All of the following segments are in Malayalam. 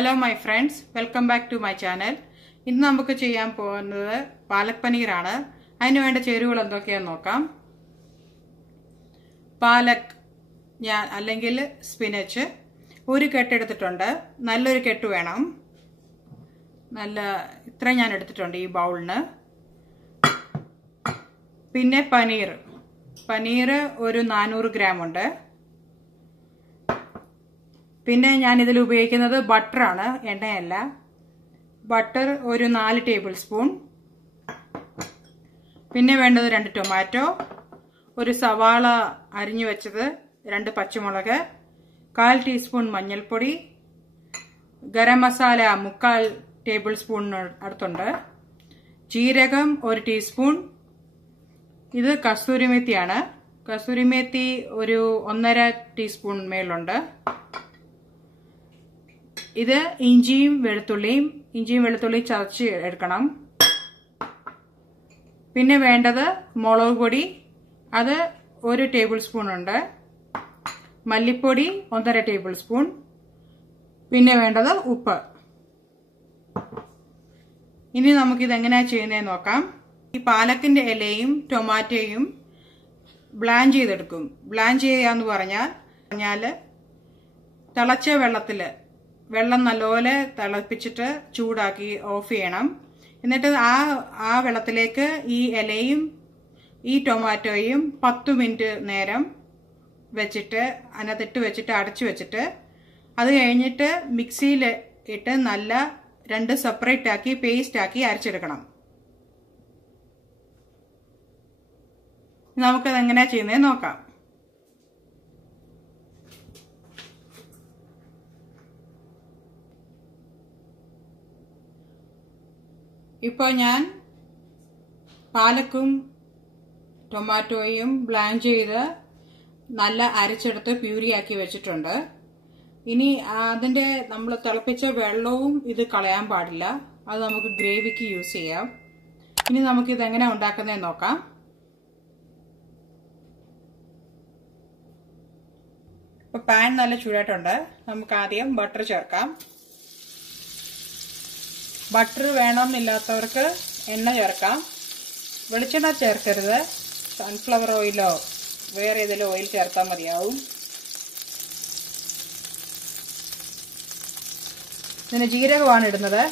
Hello my friends, welcome back to my channel. ഇന്ന് നമുക്ക് ചെയ്യാൻ പോകുന്നത് പാലക് പനീറാണ്. അതിനു വേണ്ട ചേരുവകൾ എന്തൊക്കെയാണെന്ന് നോക്കാം. പാലക് അല്ലെങ്കിൽ സ്പിനച്ച് ഒരു കെട്ട് എടുത്തിട്ടുണ്ട്. നല്ലൊരു കെട്ട് വേണം. ഇത്ര ഞാൻ എടുത്തിട്ടുണ്ട് ഈ ബൗളിന്. പിന്നെ പനീർ ഒരു 400 ഗ്രാം ഉണ്ട്. പിന്നെ ഞാൻ ഇതിൽ ഉപയോഗിക്കുന്നത് ബട്ടർ ആണ്, എണ്ണയല്ല. ബട്ടർ ഒരു 4 ടേബിൾ സ്പൂൺ. പിന്നെ വേണ്ടത് 2 ടൊമാറ്റോ, ഒരു സവാള അരിഞ്ഞു വെച്ചത്, 2 പച്ചമുളക്, 1/4 ടീസ്പൂൺ മഞ്ഞൾപ്പൊടി, ഗരം മസാല 3/4 ടേബിൾ സ്പൂൺ അടുത്തുണ്ട്, ജീരകം 1 ടീസ്പൂൺ. ഇത് കസൂരി മേത്തിയാണ്. കസൂരി മേത്തി ഒരു 1.5 ടീസ്പൂൺ മേലുണ്ട്. ഇത് ഇഞ്ചിയും വെളുത്തുള്ളിയും ചതച്ച് എടുക്കണം. പിന്നെ വേണ്ടത് മുളക് പൊടി, അത് 1 ടേബിൾ സ്പൂൺ ഉണ്ട്. മല്ലിപ്പൊടി 1.5 ടേബിൾ സ്പൂൺ. പിന്നെ വേണ്ടത് ഉപ്പ്. ഇനി നമുക്കിത് എങ്ങനെയാ ചെയ്യുന്നതെന്ന് നോക്കാം. ഈ പാലക്കിന്റെ ഇലയും ടൊമാറ്റോയും ബ്ലാൻഡ് ചെയ്തെടുക്കും. ബ്ലാൻഡ് ചെയ്യാന്ന് പറഞ്ഞാൽ തിളച്ച വെള്ളം നല്ലപോലെ തിളപ്പിച്ചിട്ട് ചൂടാക്കി ഓഫ് ചെയ്യണം. എന്നിട്ട് ആ വെള്ളത്തിലേക്ക് ഈ ഇലയും ഈ ടൊമാറ്റോയും 10 മിനിറ്റ് നേരം വെച്ചിട്ട് അതിനകത്തിട്ട് വെച്ചിട്ട് അടച്ചു വെച്ചിട്ട് അത് കഴിഞ്ഞിട്ട് മിക്സിയിൽ ഇട്ട് നല്ല 2 സെപ്പറേറ്റ് ആക്കി പേസ്റ്റ് ആക്കി അരച്ചെടുക്കണം. നമുക്കത് എങ്ങനെയാ ചെയ്യുന്നത് നോക്കാം. ഇപ്പോൾ ഞാൻ പാലക്കും ടൊമാറ്റോയും ബ്ലാൻഡ് ചെയ്ത് നല്ല അരച്ചെടുത്ത് പ്യൂരിയാക്കി വെച്ചിട്ടുണ്ട്. ഇനി അതിന്റെ നമ്മൾ തിളപ്പിച്ച വെള്ളവും ഇത് കളയാൻ പാടില്ല. അത് നമുക്ക് ഗ്രേവിക്ക് യൂസ് ചെയ്യാം. ഇനി നമുക്കിത് എങ്ങനെ ഉണ്ടാക്കുന്നതെന്ന് നോക്കാം. ഇപ്പൊ പാൻ നല്ല ചൂടായിട്ടുണ്ട്. നമുക്ക് ആദ്യം ബട്ടർ ചേർക്കാം. ബട്ടർ വേണമെന്നില്ലാത്തവർക്ക് എണ്ണ ചേർക്കാം. വെളിച്ചെണ്ണ ചേർക്കരുത്. സൺഫ്ലവർ ഓയിലോ വേറെ ഏതെങ്കിലും ഓയിൽ ചേർത്താൽ മതിയാവും. ഇതിന് ജീരകമാണ് ഇടുന്നത്.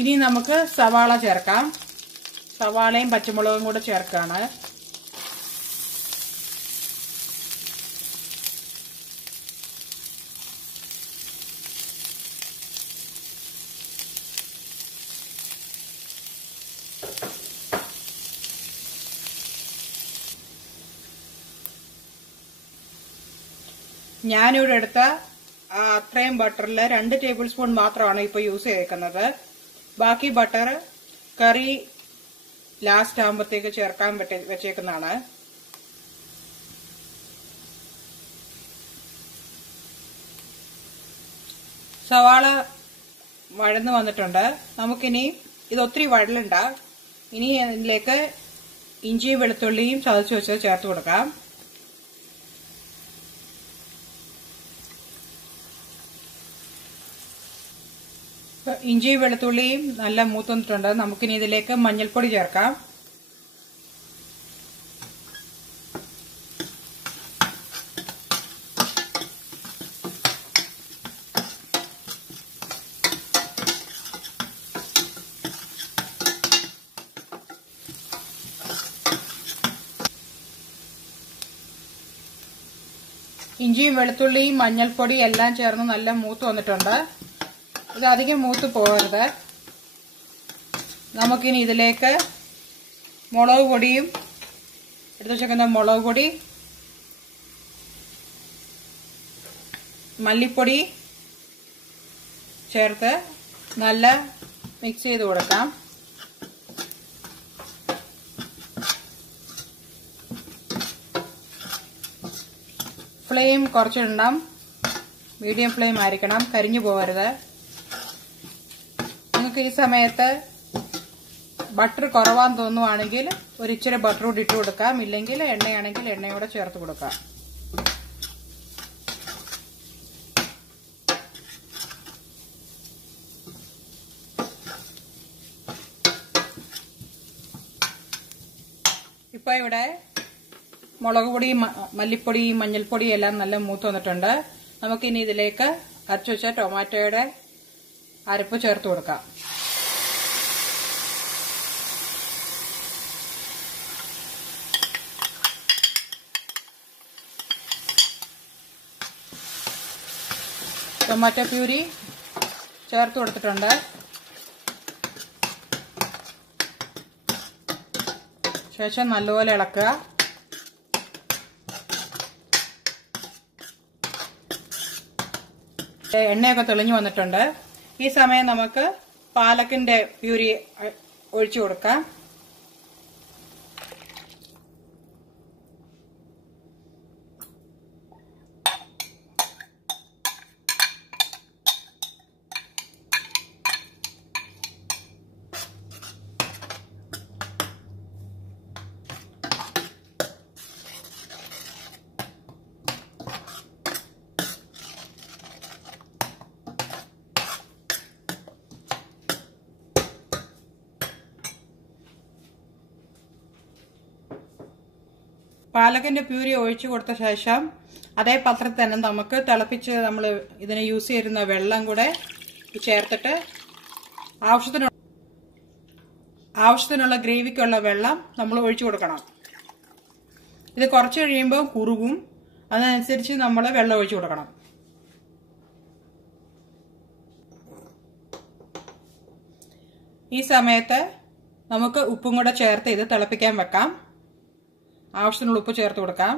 ഇനി നമുക്ക് സവാള ചേർക്കാം. സവാളയും പച്ചമുളകും കൂടെ ചേർക്കാണ്. ഞാനിവിടെ എടുത്ത അത്രയും ബട്ടറിൽ 2 ടേബിൾ സ്പൂൺ മാത്രമാണ് ഇപ്പൊ യൂസ് ചെയ്തേക്കുന്നത്. ബാക്കി ബട്ടർ കറി ലാസ്റ്റ് ആകുമ്പോഴത്തേക്ക് ചേർക്കാൻ വെച്ചേക്കുന്നതാണ്. സവാള വഴന്ന് വന്നിട്ടുണ്ട്. നമുക്കിനി ഇത് ഒത്തിരി വഴലുണ്ട. ഇനി ഇതിലേക്ക് ഇഞ്ചിയും വെളുത്തുള്ളിയും ചതച്ചു വെച്ച് ചേർത്ത് കൊടുക്കാം. ഇഞ്ചിയും വെളുത്തുള്ളിയും നല്ല മൂത്ത് വന്നിട്ടുണ്ട്. നമുക്കിനി ഇതിലേക്ക് മഞ്ഞൾപ്പൊടി ചേർക്കാം. ഇഞ്ചിയും വെളുത്തുള്ളിയും മഞ്ഞൾപ്പൊടി എല്ലാം ചേർന്ന് നല്ല മൂത്ത് വന്നിട്ടുണ്ട്. ഇത് അധികം മൂത്ത് പോകരുത്. നമുക്കിനി ഇതിലേക്ക് മുളക് പൊടിയും എടുത്തു വെച്ചേക്കുന്ന മുളക് പൊടി, മല്ലിപ്പൊടി ചേർത്ത് നല്ല മിക്സ് ചെയ്ത് കൊടുക്കാം. ഫ്ലെയിം കുറച്ചിടണം. മീഡിയം ഫ്ലെയിം ആയിരിക്കണം. കരിഞ്ഞു പോകരുത്. നിങ്ങൾക്ക് ഈ സമയത്ത് ബട്ടർ കുറവാന്ന് തോന്നുവാണെങ്കിൽ ഒരു ഇച്ചിരി ബട്ടർ കൂടി ഇട്ട് കൊടുക്കാം. ഇല്ലെങ്കിൽ എണ്ണയാണെങ്കിൽ എണ്ണയോടെ ചേർത്ത് കൊടുക്കാം. ഇപ്പൊ ഇവിടെ മുളക് പൊടി, മല്ലിപ്പൊടി, മഞ്ഞൾപ്പൊടി എല്ലാം നല്ല മൂത്ത് വന്നിട്ടുണ്ട്. നമുക്കിനി ഇതിലേക്ക് അരച്ചു വെച്ച ടൊമാറ്റോയുടെ അരപ്പ് ചേർത്ത് കൊടുക്കാം. ടൊമാറ്റോ പ്യൂരി ചേർത്ത് കൊടുത്തിട്ടുണ്ട്. ശേഷം നല്ലപോലെ ഇളക്കുക. എണ്ണയൊക്കെ തെളിഞ്ഞു വന്നിട്ടുണ്ട്. ഈ സമയം നമുക്ക് പാലക്കിന്റെ പ്യൂരി ഒഴിച്ചു കൊടുക്കാം. പാലക്കിന്റെ പ്യൂരി ഒഴിച്ചു കൊടുത്ത ശേഷം അതേ പാത്രത്തിൽ തന്നെ നമുക്ക് തിളപ്പിച്ച് നമ്മൾ ഇതിന് യൂസ് ചെയ്യുന്ന വെള്ളം കൂടെ ചേർത്തിട്ട് ആവശ്യത്തിനുള്ള ഗ്രേവിക്കുള്ള വെള്ളം നമ്മൾ ഒഴിച്ചു കൊടുക്കണം. ഇത് കുറച്ച് കഴിയുമ്പോൾ കുറുകും. അതിനനുസരിച്ച് നമ്മൾ വെള്ളം ഒഴിച്ചു കൊടുക്കണം. ഈ സമയത്ത് നമുക്ക് ഉപ്പും കൂടെ ചേർത്ത് ഇത് തിളപ്പിക്കാൻ വെക്കാം. ആവശ്യത്തിനുള്ള ഉപ്പ് ചേർത്ത് കൊടുക്കാം.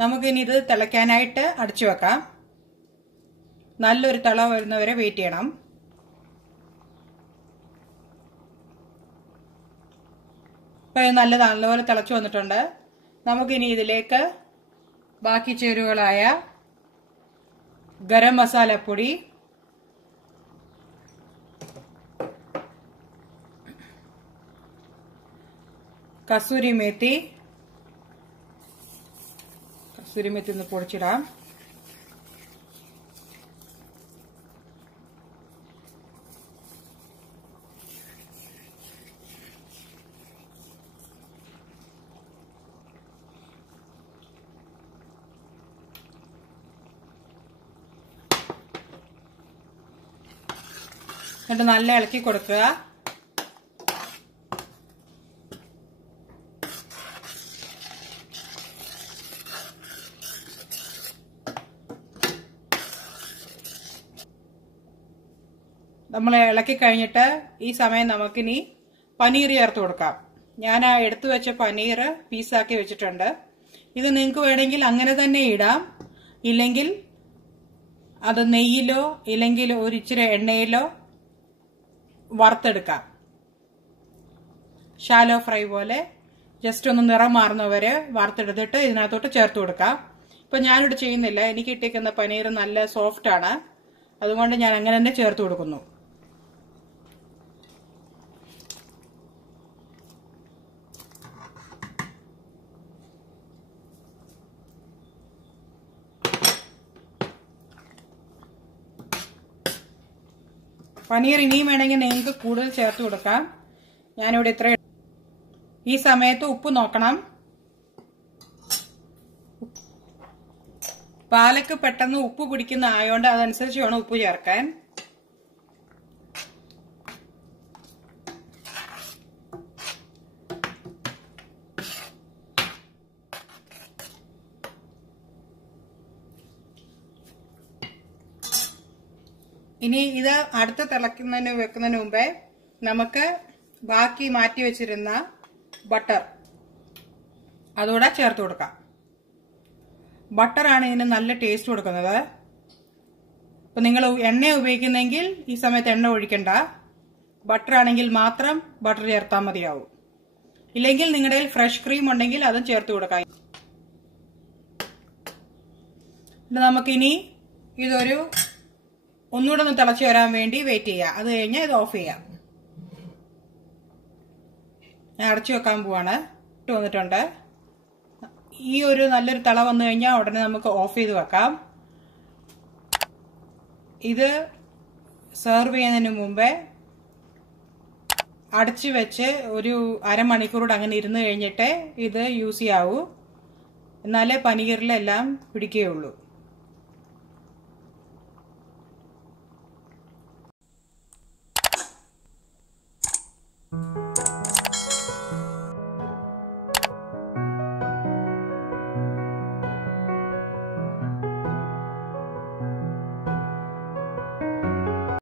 നമുക്കിനി ഇത് തിളയ്ക്കാനായിട്ട് അടച്ചു വെക്കാം. നല്ലൊരു തിള വരുന്നവരെ വെയിറ്റ് ചെയ്യണം. ഇപ്പൊ നല്ലപോലെ തിളച്ചു വന്നിട്ടുണ്ട്. നമുക്കിനി ഇതിലേക്ക് ബാക്കി ചേരുവകളായ ഗരം മസാലപ്പൊടി, കസൂരി മേത്തി ഒന്ന് പൊടിച്ചിടാം. എന്നിട്ട് നല്ല ഇളക്കി കൊടുക്കുക. നമ്മൾ ഇളക്കി കഴിഞ്ഞിട്ട് ഈ സമയം നമുക്കിനി പനീർ ചേർത്ത് കൊടുക്കാം. ഞാൻ ആ എടുത്തു വെച്ച പനീർ പീസാക്കി വെച്ചിട്ടുണ്ട്. ഇത് നിങ്ങൾക്ക് വേണമെങ്കിൽ അങ്ങനെ തന്നെ ഇടാം. ഇല്ലെങ്കിൽ അത് നെയ്യിലോ ഇല്ലെങ്കിൽ ഒരു ഇച്ചിരി എണ്ണയിലോ വറുത്തെടുക്കാം. ഷാലോ ഫ്രൈ പോലെ ജസ്റ്റ് ഒന്ന് നിറം മാറുന്നവരെ വറുത്തെടുത്തിട്ട് ഇതിനകത്തോട്ട് ചേർത്ത് കൊടുക്കാം. ഇപ്പൊ ഞാനിവിടെ ചെയ്യുന്നില്ല. എനിക്ക് ഇട്ടേക്കുന്ന പനീർ നല്ല സോഫ്റ്റ് ആണ്. അതുകൊണ്ട് ഞാൻ അങ്ങനെ തന്നെ ചേർത്ത് കൊടുക്കുന്നു. പനീർ ഇനിയും വേണമെങ്കിൽ നിങ്ങൾക്ക് കൂടുതൽ ചേർത്ത് കൊടുക്കാം. ഞാനിവിടെ ഇത്ര. ഈ സമയത്ത് ഉപ്പ് നോക്കണം. പാലക്ക് പെട്ടെന്ന് ഉപ്പ് പിടിക്കുന്ന ആയതുകൊണ്ട് അതനുസരിച്ച് വേണം ഉപ്പ് ചേർക്കാൻ. ഇനി ഇത് അടുത്ത് വെക്കുന്നതിന് മുമ്പേ നമുക്ക് ബാക്കി മാറ്റി വെച്ചിരുന്ന ബട്ടർ അതുകൂടെ ചേർത്ത് കൊടുക്കാം. ബട്ടറാണ് ഇതിന് നല്ല ടേസ്റ്റ് കൊടുക്കുന്നത്. ഇപ്പൊ നിങ്ങൾ എണ്ണ ഉപയോഗിക്കുന്നെങ്കിൽ ഈ സമയത്ത് എണ്ണ ഒഴിക്കണ്ട. ബട്ടർ ആണെങ്കിൽ മാത്രം ബട്ടർ ചേർത്താൽ മതിയാവും. ഇല്ലെങ്കിൽ നിങ്ങളുടെ കയ്യിൽ ഫ്രഷ് ക്രീം ഉണ്ടെങ്കിൽ അതും ചേർത്ത് കൊടുക്കാം. നമുക്കിനി ഇതൊരു ഒന്നുകൂടെ ഒന്ന് തിളച്ച് വരാൻ വേണ്ടി വെയിറ്റ് ചെയ്യുക. അത് കഴിഞ്ഞ് ഇത് ഓഫ് ചെയ്യാം. ഞാൻ അടച്ചു വെക്കാൻ പോവാണ്. ഇട്ട് വന്നിട്ടുണ്ട്. ഈ ഒരു നല്ലൊരു തിള വന്നു കഴിഞ്ഞാൽ ഉടനെ നമുക്ക് ഓഫ് ചെയ്ത് വെക്കാം. ഇത് സെർവ് ചെയ്യുന്നതിന് മുമ്പേ അടച്ചു വെച്ച് ഒരു അരമണിക്കൂറോട് അങ്ങനെ ഇരുന്ന് കഴിഞ്ഞിട്ട് ഇത് യൂസ് ചെയ്യാവൂ. എന്നാലേ പനീറിലെല്ലാം പിടിക്കുകയുള്ളൂ.